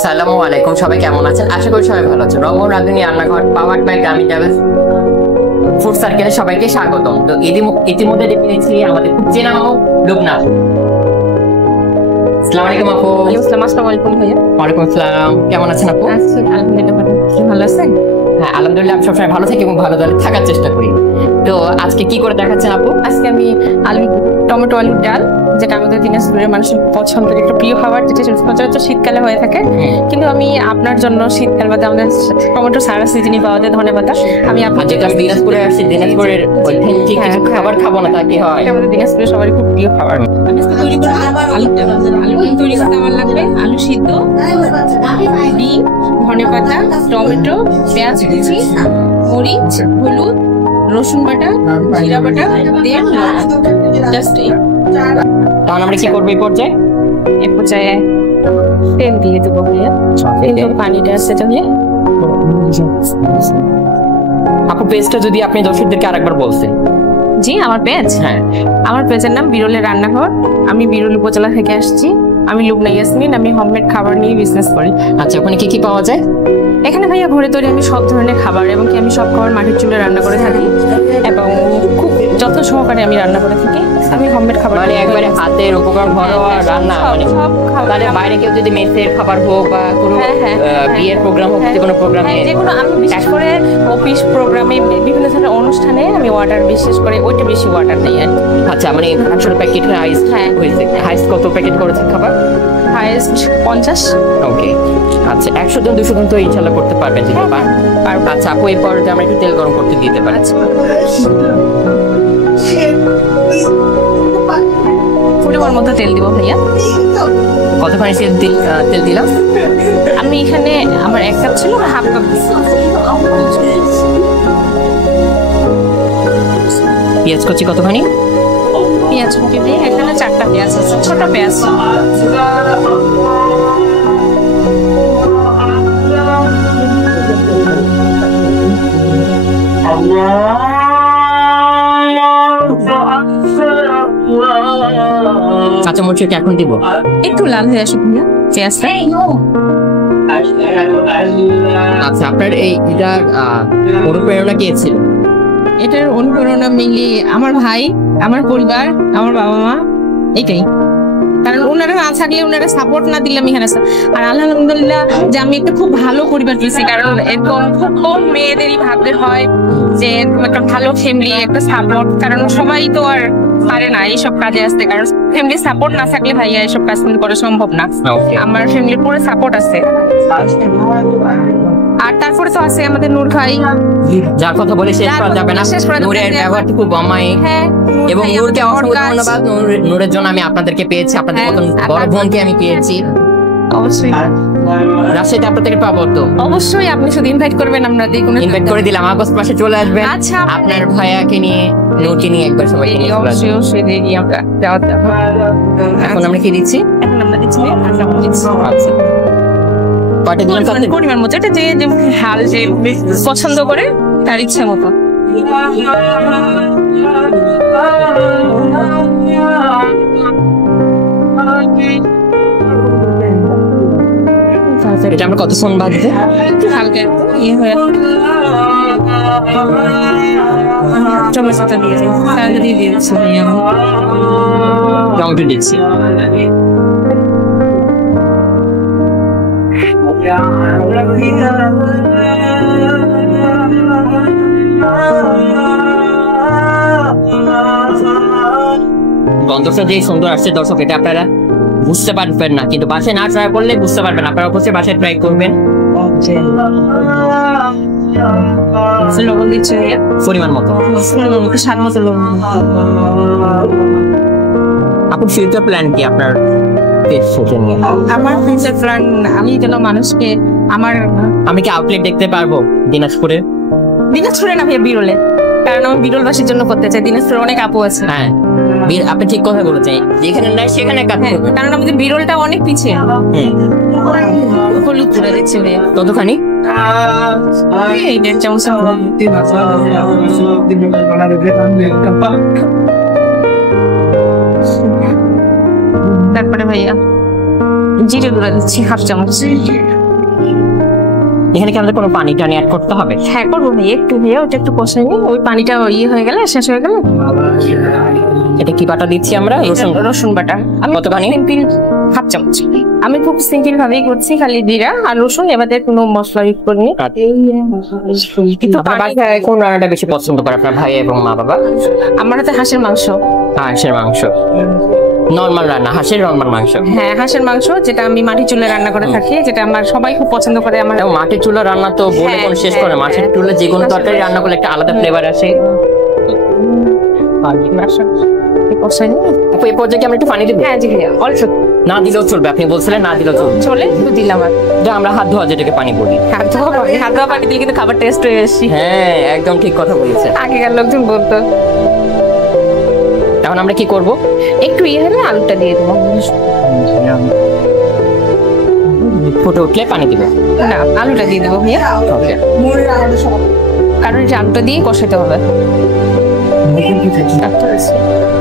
আসসালামু আলাইকুম, সবাই কেমন আছেন? আশা করি সবাই ভালো আছেন। রঙ রাঁধুনি রান্নাঘর পাওয়ার্ড বাই গ্রামীণ ট্রাভেলস ফুড সার্কেলে সবাইকে স্বাগতম। তো ইতিমধ্যে দেখে নিচ্ছি আমাদের খুব চেনা মামু লুবনা। আসসালামু আলাইকুম আপু। আসসালামু আলাইকুম ভাইয়া। ওয়ালাইকুম আসসালাম। কেমন আছেন আপু? আলহামদুলিল্লাহ ভালো আছেন? হ্যাঁ আলহামদুলিল্লাহ, আমি সবসময় ভালো থাকি এবং ভালো থাকার চেষ্টা করি। তো আজকে কি করে দেখাচ্ছেন আপু? আজকে আমি টমেটো আলুর ডাল, যেটা আমাদের দিনাজপুরের মানুষের পছন্দের একটা প্রিয় খাবার, যেটা সচরাচর শীতকালে হয়ে থাকে। কিন্তু আমি আপনার জন্য শীতকাল বাদে আমাদের টমেটো সারা সিজনই পাওয়া যায়, ধনেপাতা। আমি দিনাজপুরে আসছি, দিনাজপুরের খাবার খাবো না তা কি হয়? আমাদের দিনাজপুরের সবারই খুব প্রিয় খাবার। আলু তৈরি করতে আমার লাগবে আলু সিদ্ধ, ডিম, ধনেপাতা, টমেটো, পেঁয়াজ কুচি, মরিচ, হলুদ, রসুন বাটা, জিরা বাটা, তেল, জাস্ট তাহলে আমরা কি করবো এই পর্যায়ে? এক পর্যায়ে তেল দিয়ে দেবো ভাইয়া। পানিটা সেটা দিয়ে আপু, পেজটা যদি আপনি দর্শকদেরকে আরেকবার বলছেন। জি, আমার পেজ, হ্যাঁ, আমার পেজের নাম বিরলের রান্নাঘর। আমি বিরল উপজেলা থেকে আসছি। আমি লুবনা ইয়াসমিন। আমি হোমমেড খাবার নিয়ে বিজনেস করি। আচ্ছা, ওখানে কি কি পাওয়া যায়? এখানে ভাইয়া ঘরে তৈরি আমি সব ধরনের খাবার, এবং কি আমি সব খাবার মাটির চুলে রান্না করে থাকি এবং খুব যত্ন সহকারে আমি রান্না করে থাকি। আমি হোমমেড খাবার মানে একবারে হাতের উপকরণ ঘরোয়া রান্না, মানে সব খাবার। বাইরে কেউ যদি মেসের খাবার হোক বা কোনো বিয়ের প্রোগ্রাম হোক, যে কোনো প্রোগ্রামে, যেগুলো আমি বিশেষ করে অফিস প্রোগ্রামে, বিভিন্ন ধরনের অনুষ্ঠানে আমি অর্ডার, বিশেষ করে ওইটা বেশি অর্ডার নেই আর কি। আচ্ছা, মানে 100 প্যাকেট হাইস্ট হয়েছে। হাইস্ট কত প্যাকেট করেছে খাবার? হাইস্ট 50। ওকে, আচ্ছা, 100 জন 200 জন তো ইনশাআল্লাহ করতে পারবেন যদি পারেন। আচ্ছা আপু, এই পর্যায়ে আমরা একটু তেল গরম করতে দিতে পারি। পরিমাণ মতো তেল দিব ভাইয়া। কতখানি তেল দিলাম? আমি এখানে আমার 1 কাপ ছিল, হাফ কাপ দিচ্ছি। পেঁয়াজ কুচি কতখানি? পেঁয়াজ কুচি দিয়ে এখানে 4টা পেঁয়াজ আছে, ছোট পেঁয়াজ। কাঁচামরিচ কি এখন দিব? একটু লাল হয়ে আসুক ভাইয়া পেঁয়াজটা। আচ্ছা, আপনার এটার অনুপ্রেরণা কে ছিল? এটার অনুপ্রেরণা মেইনলি আমার ভাই, আমার পরিবার, আমার বাবা মা, এটাই। কারণ ওনারা না থাকলে, ওনারা সাপোর্ট না দিলে আমি এখানে। আর আলহামদুলিল্লাহ যে আমি একটা খুব ভালো পরিবার পেয়েছি, কারণ এরকম খুব কম মেয়েদেরই ভাবতে হয় যে এরকম একটা ভালো ফ্যামিলি, একটা সাপোর্ট। কারণ সবাই তো আর পারে না এইসব কাজে আসতে, কারণ ফ্যামিলি সাপোর্ট না থাকলে ভাইয়া এসব কাজ কিন্তু করা সম্ভব না। আমার ফ্যামিলির পুরো সাপোর্ট আছে। আর তারপরে তো আছে আমাদের নূর ভাই, যার কথা বলে শেষ করা যাবে না। নূরের ব্যবহারটা খুব অমায়িক, এবং নূরকে অসংখ্য ধন্যবাদ। নূরের জন্য আমি আপনাদেরকে পেয়েছি, আপনাদের মতন বড় বোনকে আমি পেয়েছি। অবশ্যই রাজশাহীতে আপনাদেরকে পাবো তো অবশ্যই। আপনি শুধু ইনভাইট করবেন, আমরা ইনভাইট করে দিলাম। আগস্ট মাসে চলে আসবেন। আচ্ছা, আপনার ভাইয়াকে নিয়ে, নূরকে নিয়ে একবার সবাইকে নিয়ে চলে আসবেন। অবশ্যই দেখি আমরা যাওয়া। এখন আমরা কি দিচ্ছি? এখন আমরা দিচ্ছি আচ্ছা, কয়টা দিলাম? পরিমাণ মতো, এটা যে ঝাল যে পছন্দ করে তার ইচ্ছা মতো। এটা আমরা কতক্ষণ ভাজতে? হালকা ইয়ে হয়ে টমেটোটা দিয়ে দিচ্ছি। টমেটো দিচ্ছি। গন্ধটা যে সুন্দর আসছে দর্শক, এটা আপনারা বুঝতে পারবেন না, কিন্তু বাসায় না ট্রাই করলে বুঝতে পারবেন। আপনারা অবশ্যই বাসায় ট্রাই করবেন। লবণ দিচ্ছি পরিমাণ মতো, স্বাদ মতো লবণ। আপনার ফিউচার প্ল্যান কি আপনার? আমার ফিউচার প্ল্যান, আমি যেন মানুষকে আমি কি আউটলেট দেখতে পারবো দিনাজপুরে? দিনাজপুরে না ভাইয়া, বিরলে। কারণ আমি বিরলবাসীর জন্য করতে চাই। দিনাজপুরে অনেক আপু আছে। হ্যাঁ, আপনি ঠিক কথা বলেছেন, যেখানে নাই সেখানে কাজ করবেন। কারণ আমাদের বিরলটা অনেক পিছিয়ে। হলুদ তুলে দিচ্ছে কতখানি? তারপরে ভাইয়া জিরে গুঁড়া দিচ্ছি 1/2 চামচ। এখানে কি আমাদের কোনো পানি টানি অ্যাড করতে হবে? হ্যাঁ করবো ভাই, একটু ভাইয়া ওটা একটু কষাই নি, ওই পানিটা ইয়ে হয়ে গেলে, শেষ হয়ে গেলে। এটা কি বাটা দিচ্ছি আমরা? রসুন বাটা। আমি কতখানি? সিম্পল 1/2 চামচ। আমি খুব সিম্পল ভাবেই করছি, খালি জিরা আর রসুন, এবারে কোনো মশলা ইউজ করিনি। কিন্তু আপনার বাসায় কোন রান্নাটা বেশি পছন্দ করে আপনার ভাই এবং মা বাবা? আমার হাতে হাঁসের মাংস। হাঁসের মাংস, নরমাল রান্না, হাঁসের নরমাল মাংস। হ্যাঁ হাঁসের মাংস, যেটা আমি মাটির চুলায় রান্না করে থাকি, যেটা আমার সবাই খুব পছন্দ করে। আমার মাটির চুলা রান্না তো বলে কোন শেষ করে, মাটির চুলা যে কোনো তরকারি রান্না করলে একটা আলাদা ফ্লেভার আসে। এই পর্যায়ে কি আমরা একটু পানি দিব? হ্যাঁ জি ভাইয়া, অল্প। না দিলেও চলবে, আপনি বলছিলেন না দিলেও চলবে। চলে, একটু দিলাম। আর যা আমরা হাত ধোয়া যেটাকে পানি বলি, হাত ধোয়া পানি দিলে কিন্তু খাবার টেস্ট হয়ে আসি। হ্যাঁ একদম ঠিক কথা বলেছেন। আগেকার লোকজন বলতো। এখন আমরা কি করব? একটু ইয়ে হলে আলুটা দিয়ে দেবো। ফুটে উঠলে পানি দিব? না, আলুটা দিয়ে দেবো ভাইয়া। ওকে। কারণ এই যে আলুটা দিয়ে কষাতে হবে।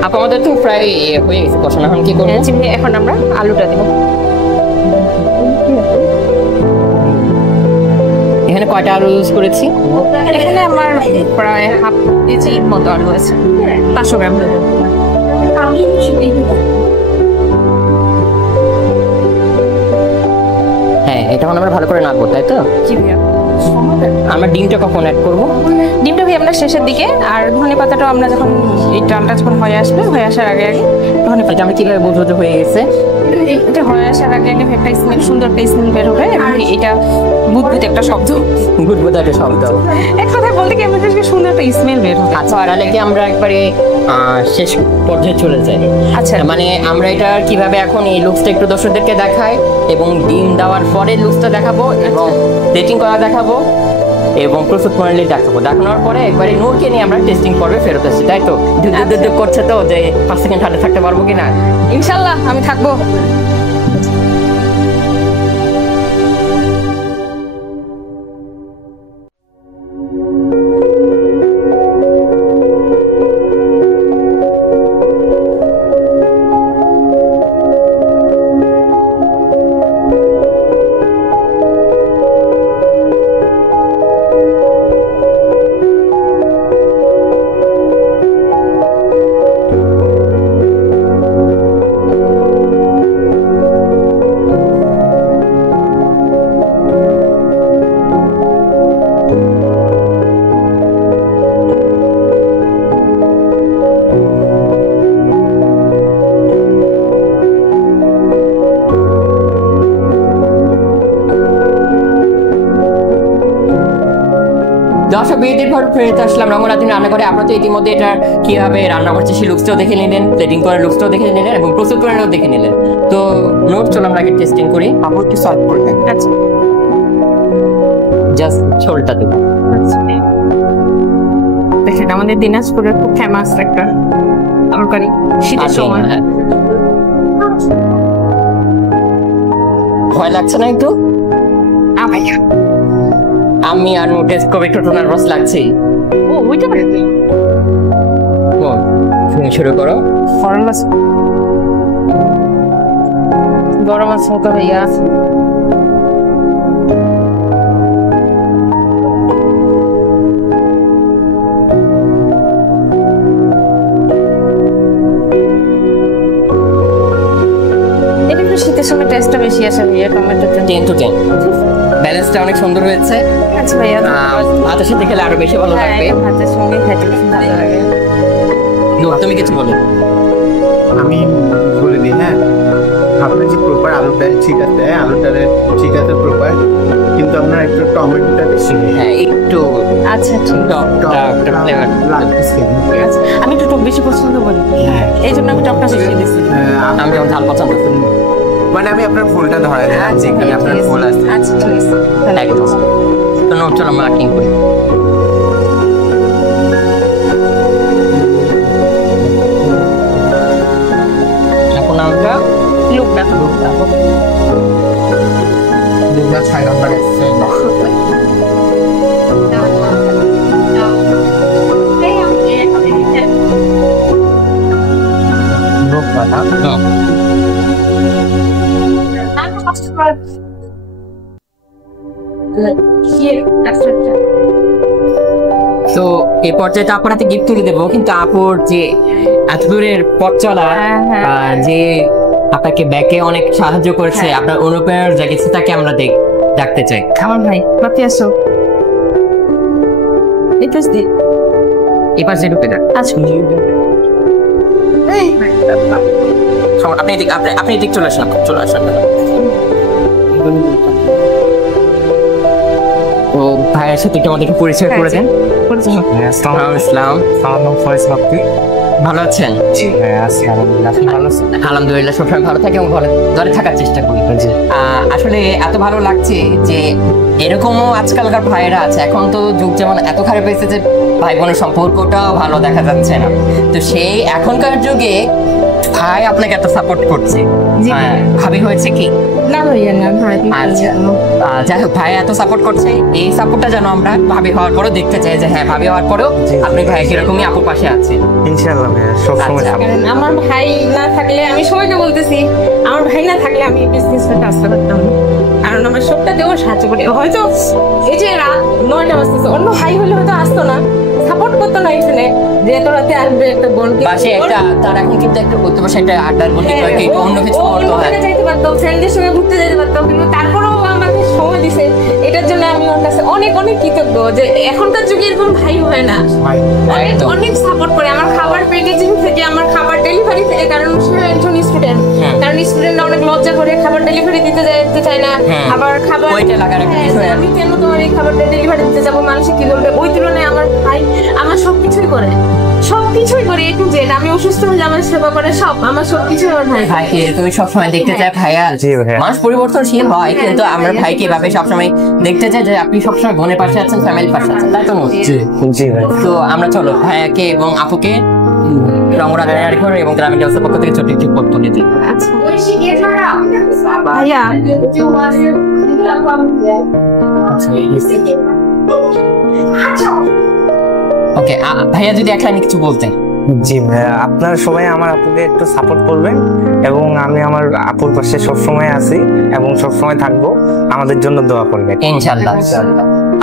আপু আমাদের তো প্রায় হয়ে গেছে কষানো, এখন কি করবো? এখন আমরা আলুটা দিব। এখানে কয়টা আলু ইউজ করেছি? এখানে আমার প্রায় 1/2 কেজি মতো আলু আছে, 500 গ্রাম। হ্যাঁ এটা আমরা ভালো করে নাড়বো, তাই তো? জি ভাইয়া। আমরা ডিমটা কখন অ্যাড করবো? ডিমটা ভাই আমরা শেষের দিকে, আর ধনে পাতাটাও আমরা যখন এই ডালটা যখন হয়ে আসবে, হয়ে আসার আগে আগে ধনে পাতা। এটা আমি কিভাবে বুঝবো যে হয়ে গেছে? এটা হয়ে আসার আগে আগে একটা স্মেল, সুন্দর একটা স্মেল বের হবে, এবং এটা বুদবুদ একটা শব্দ, বুদবুদ একটা শব্দ, এক কথায় বলতে কি আমাদের সুন্দর একটা স্মেল বের হবে। আচ্ছা তাহলে কি আমরা একবারে শেষ পর্যায়ে চলে যাই? আচ্ছা মানে আমরা এটা কিভাবে এখন এই লুকসটা একটু দর্শকদেরকে দেখাই, এবং ডিম দেওয়ার পরে লুকসটা দেখাবো, এবং রেটিং করা দেখাবো, এবং প্রস্তুত প্রণালী দেখাবো। দেখানোর পরে একবারে নূরকে নিয়ে আমরা টেস্টিং পর্বে ফেরত আসছি, তাই তো? করছে তো যে 5 সেকেন্ড হাতে থাকতে পারবো কিনা? ইনশাল্লাহ আমি থাকবো। দর্শক বিয়েটির পর ফেরত আসলাম রঙ্গনাথিনী রান্নাঘরে। আপনারা তো ইতিমধ্যে এটা কিভাবে রান্না করছে সেই লুকসটাও দেখে নিলেন, প্লেটিং করার লুকসটাও দেখে নিলেন, এবং প্রস্তুত করারও দেখে নিলেন। তো নোট চলো আমরা আগে টেস্টিং করি। আপু একটু সার্ভ করবেন? আচ্ছা জাস্ট ঝোলটা দেবো। দেখেন আমাদের দিনাজপুরের খুব ফেমাস একটা তরকারি, শীতের সময়। ভয় লাগছে না একটু? আমি আর নোটেস কবে একটু নার্ভাস লাগছে। ও ওইটা পারে তুমি শুরু করো। গরম আছে তো ভাইয়া। এটা একটু শীতের সময় টেস্টটা বেশি আসে ভাইয়া, টমেটোর জন্য। 10 to 10 ব্যালেন্সটা অনেক সুন্দর হয়েছে। আচ্ছা ভাইয়া, ভাতের সাথে খেলে আরো বেশি ভালো লাগবে। ভাতের সঙ্গে খেতে বেশি ভালো লাগে। তুমি কিছু বলো? আমি বলে দিই, হ্যাঁ আপনার যে প্রপার আলুটা ঠিক আছে, আলুটা ঠিক আছে প্রপার, কিন্তু আপনার একটু টমেটোটা বেশি, হ্যাঁ একটু আচ্ছা ঠিক লাগতেছে। আছে। আমি একটু টক বেশি পছন্দ করি, এই জন্য আমি টকটা বেশি দিচ্ছি। আমি যেমন ঝাল পছন্দ করি। মানে আমি আপনার ফুলটা ধরাই দিলাম, যেখানে আপনার ফুল আছে। আচ্ছা ঠিক আছে, একদম। তো নোট চলো আমরা মার্কিং করি। এখন আমরা লুকটা দুটা 6 নাম্বার আছে। তো এই পর্যায়ে তো আপুর হাতে গিফট তুলে দেবো, কিন্তু আপুর যে এত দূরের পথ চলা, যে আপনাকে ব্যাকে অনেক সাহায্য করেছে, আপনার অনুপ্রেরণার জায়গা তাকে আমরা ডাকতে চাই। আমার ভাই বাপি আসো, এটা দি এই পাশে ঢুকে যান। আচ্ছা আপনি এদিক চলে আসেন। ও ভাইয়ের সাথে একটু আমাদেরকে পরিচয় করে দেন। ইসলাম, আমার নাম ফয়েজ বাপ্পি। ভালো আছেন? জি ভাই, আছি আলহামদুলিল্লাহ। আপনি ভালো আছেন? আলহামদুলিল্লাহ, সবসময় ভালো থাকে এবং ধরে থাকার চেষ্টা করি। জি। আসলে এত ভালো লাগছে যে এরকমও আজকালকার ভাইয়েরা আছে। এখন তো যুগ যেমন এত খারাপ হয়েছে যে ভাই বোনের সম্পর্কটাও ভালো দেখা যাচ্ছে না। তো সেই এখনকার যুগে ভাই আপনাকে এত সাপোর্ট করছে, জি। ভাবি হয়েছে কি? না ভাইয়া না ভাই। আচ্ছা, যাই হোক, ভাই এত সাপোর্ট করছে, এই সাপোর্টটা যেন আমরা ভাবি হওয়ার পরেও দেখতে চাই যে হ্যাঁ, ভাবি হওয়ার পরেও আপনি ভাই কিরকমই আপুর পাশে আছে। ইনশাআল্লাহ ভাইয়া, সবসময় আচ্ছা। কারণ আমার ভাই না থাকলে, আমি সবাইকে বলতেছি, আমার ভাই না থাকলে আমি বিজনেসটা আসতে পারতাম না। কারণ আমার সবটা দেওয়া সাহায্য করে। হয়তো এই যে রাত 9টা বাজতেছে, অন্য ভাই হলে হয়তো আসতো না, সাপোর্ট করতো না এখানে যে এত রাতে আসবে একটা বোন। পাশে একটা তার এখন কিন্তু একটা করতে পারছে, একটা আড্ডার বলতে পারে কি অন্য কিছু করতে হয়। যাইতে পারতাম, ফ্রেন্ডদের সঙ্গে ঘুরতে যেতে পারতাম, কিন্তু তারপরেও আমাকে সময় দিছে। এটার জন্য আমি ওর কাছে অনেক অনেক কৃতজ্ঞ যে এখনকার যুগে এরকম ভাই হয় না। অনেক একদম। অনেক সাপোর্ট করে আমার খাবার প্যাকেজিং থেকে, আমার খাবার ডেলিভারি থেকে। কারণ সে একজন স্টুডেন্ট, কারণ স্টুডেন্টরা অনেক লজ্জা করে খাবার ডেলিভারি দিতে চায় না। আবার খাবার ওইটা লাগার একটা হ্যাঁ, বিষয় আছে। আমি কেন তোমার এই খাবারটা ডেলিভারি দিতে যাবো, মানুষে কি বলবে। ওই তুলনায় আমার ভাই আমার সবকিছুই করে, সবকিছুই করে A to Z। আমি অসুস্থ হলে আমার সেবা করে, সব আমার সবকিছুই আমার ভাই। ভাইকে তুমি সবসময় দেখতে চাই ভাইয়া। জি ভাইয়া। মানুষ পরিবর্তনশীল হয়, কিন্তু আমরা ভাইকে এভাবে সবসময় দেখতে চাই যে আপনি সবসময় বোনের পাশে আছেন, ফ্যামিলির পাশে আছেন, তাই তো না? জি ভাই। তো আমরা চলো ভাইয়াকে এবং আপুকে রঙরাগাড়ি করে এবং গ্রামীণ ব্যবসার পক্ষ থেকে ছোট একটি পথ তুলে দিই। আচ্ছা ভাইয়া, ওকে, ভাইয়া যদি এক লাইনে কিছু বলতেন। জি ভাইয়া, আপনারা সবাই আমার আপুকে একটু সাপোর্ট করবেন এবং আমি আমার আপুর পাশে সবসময় আছি এবং সবসময় থাকবো। আমাদের জন্য দোয়া করবেন ইনশাআল্লাহ।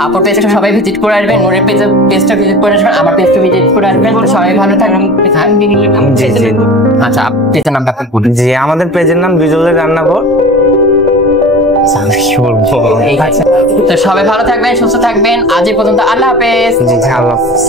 আপুর পেজটা সবাই ভিজিট করে আসবেন, নূরের পেজটা ভিজিট করে আসবেন, আমার পেজটা ভিজিট করে আসবেন। তো সবাই ভালো থাকবেন। জি জি। আচ্ছা, পেজের নামটা আপনি বলুন। জি, আমাদের পেজের নাম বিজলের রান্নাঘর। কি বলবো? আচ্ছা, তো সবাই ভালো থাকবেন, সুস্থ থাকবেন। আজ এই পর্যন্ত, আল্লাহ হাফেজ। জি, আল্লাহ হাফেজ।